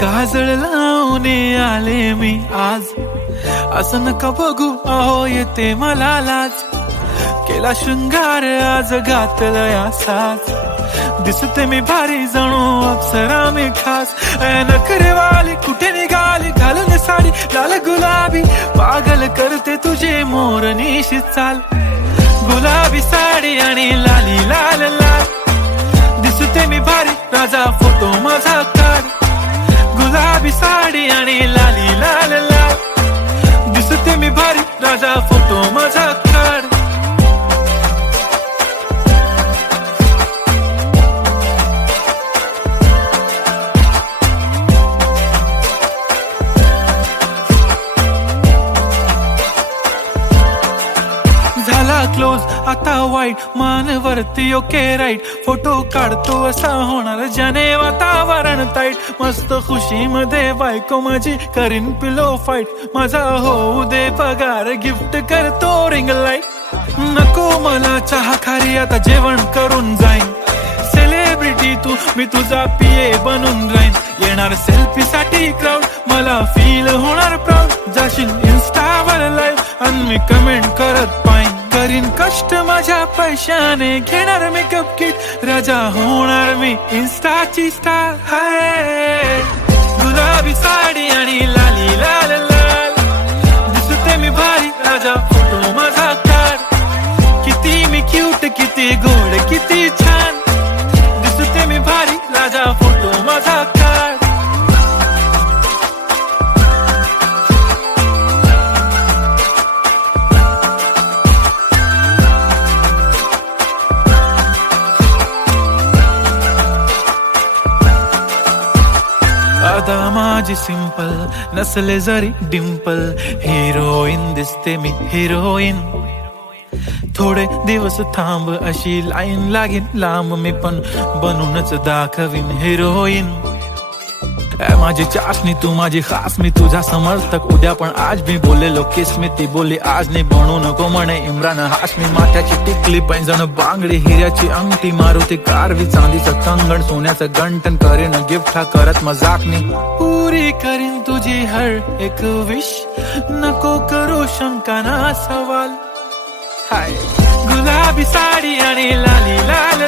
काजळ लावून आले मी आज, असं नका बघू अहो येते मला लाज. केला शृंगार आज घातलया साज, दिसते मी भारी जणू अप्सरा मी खास. नखरेवाली कुठे निघाली घालून साडी लाल गुलाबी, पागल करते तुझे मोरनीशी चाल. गुलाबी साडी आणि लाली लाल लाल, दिसते मी भारी राजा फोटो माझा काढ. गुलाबी साडी आणि लाली लाल लाल, दिसते मी भारी राजा फोटो माझा काढ. झाला क्लोज आता वाईट, मानवरती ओके राईट. फोटो काढतो असा होणार ज्याने वातावरण ताईट. मस्त खुशी मध्ये बायको माझी करीन पिलो फाईट. माझा होऊ दे पगार गिफ्ट करतो रिंग लाईट. नको मला चहा खारी आता जेवण करून जाईन. सेलिब्रिटी तू मी तुझा पिये बनून राहीन. येणार सेल्फी साठी क्राऊड मला फील होणार प्राऊड. जाशील इन्स्टावर लाईव्ह आणि मी कमेंट करत पाईन. करीन कष्ट माझ्या पैशाने घेणार मेकअप किट. राजा होणार मी इन्स्टाची स्टार. हाय गुलाबी साडी आणि लाली लाल लाल, दिसते मी भारी राजा फोटो माझा काढ. किती मी क्यूट किती गोड किती छान, दिसते मी भारी राजा फोटो माझा काढ. आता माझी सिंपल नसले जरी डिंपल, हिरोईन दिसते मी हिरोईन. थोडे दिवस थांब अशी लाईन लागेल लांब, मी पण बनूनच दाखवीन हिरोईन. माझी चाशनी तू माझी खास, मी तुझा समर्थक उद्या पण आज. मी बोललेलो किस मी ती बोलली आज नाही. बनू नको म्हणे इम्रान हाशमी. माथ्याची टिकली पैंजण बांगडी हिऱ्याची अंगठी, मारुती कारवी चांदीचं कंगण सोन्याचं गंटन. करीन गिफ्ट हा करत मजाकनी, पुरी करीन तुझी हर एक विश. नको करू शंका ना सवाल. हाय गुलाबी साडी आणि लाली लाल